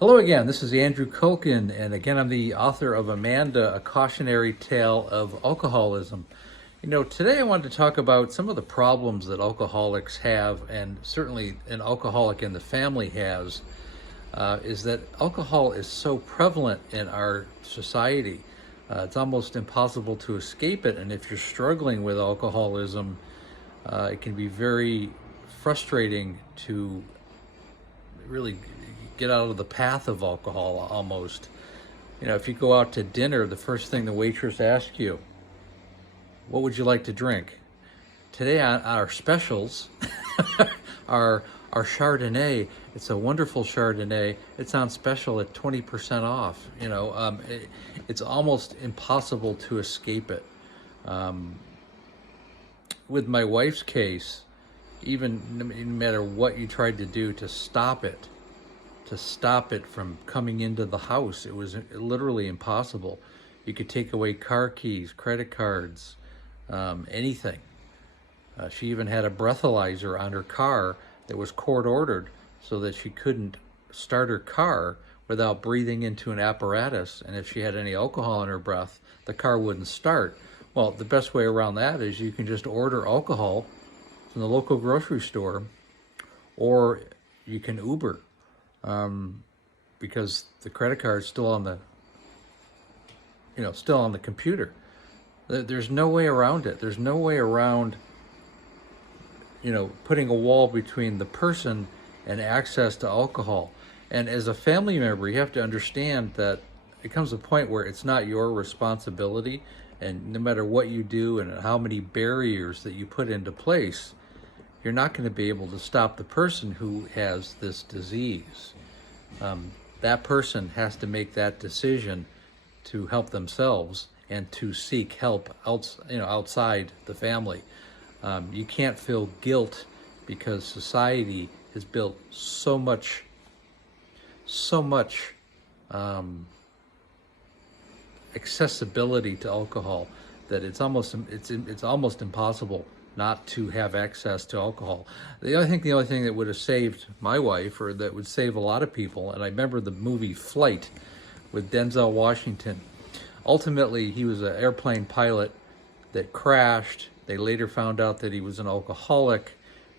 Hello again, this is Andrew Culkin, and again I'm the author of Amanda, A Cautionary Tale of Alcoholism. Today I wanted to talk about some of the problems that alcoholics have, and certainly an alcoholic in the family has, is that alcohol is so prevalent in our society. It's almost impossible to escape it, and if you're struggling with alcoholism, it can be very frustrating to really get out of the path of alcohol almost. If you go out to dinner, the first thing the waitress asks you, what would you like to drink? Today on our specials, our Chardonnay, it's a wonderful Chardonnay. It's on special at 20% off. It's almost impossible to escape it. With my wife's case, even no matter what you tried to do to stop it from coming into the house, it was literally impossible. You could take away car keys, credit cards, anything. She even had a breathalyzer on her car that was court ordered so that she couldn't start her car without breathing into an apparatus, and if she had any alcohol in her breath, the car wouldn't start. Well, the best way around that is you can just order alcohol from the local grocery store, or you can Uber, because the credit card is still on the computer. There's no way around it. There's no way around putting a wall between the person and access to alcohol. And as a family member, you have to understand that it comes a point where it's not your responsibility, and no matter what you do and how many barriers that you put into place, you're not going to be able to stop the person who has this disease. That person has to make that decision to help themselves and to seek help outside the family. You can't feel guilt because society has built so much accessibility to alcohol that it's almost impossible not to have access to alcohol. The only thing that would have saved my wife, or that would save a lot of people, and I remember the movie Flight with Denzel Washington. Ultimately, he was an airplane pilot that crashed. They later found out that he was an alcoholic,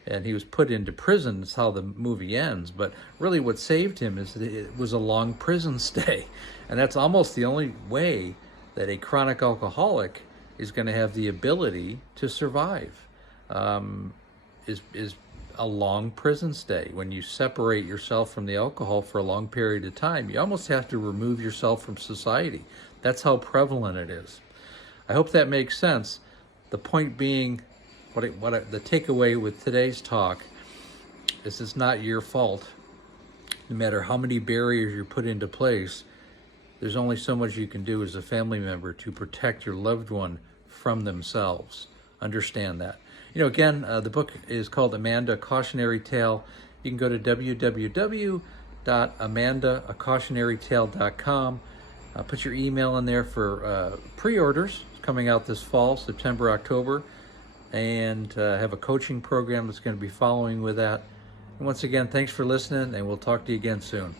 and he was put into prison. That's how the movie ends. But really what saved him is that it was a long prison stay. And that's almost the only way that a chronic alcoholic is going to have the ability to survive, is a long prison stay. When you separate yourself from the alcohol for a long period of time, you almost have to remove yourself from society. That's how prevalent it is. I hope that makes sense. The point being, the takeaway with today's talk is it's not your fault. No matter how many barriers you put into place, there's only so much you can do as a family member to protect your loved one from themselves. Understand that. Again, the book is called Amanda, A Cautionary Tale. You can go to www.amandacautionarytale.com. Put your email in there for pre-orders. It's coming out this fall, September, October. And have a coaching program that's going to be following with that. And once again, thanks for listening, and we'll talk to you again soon.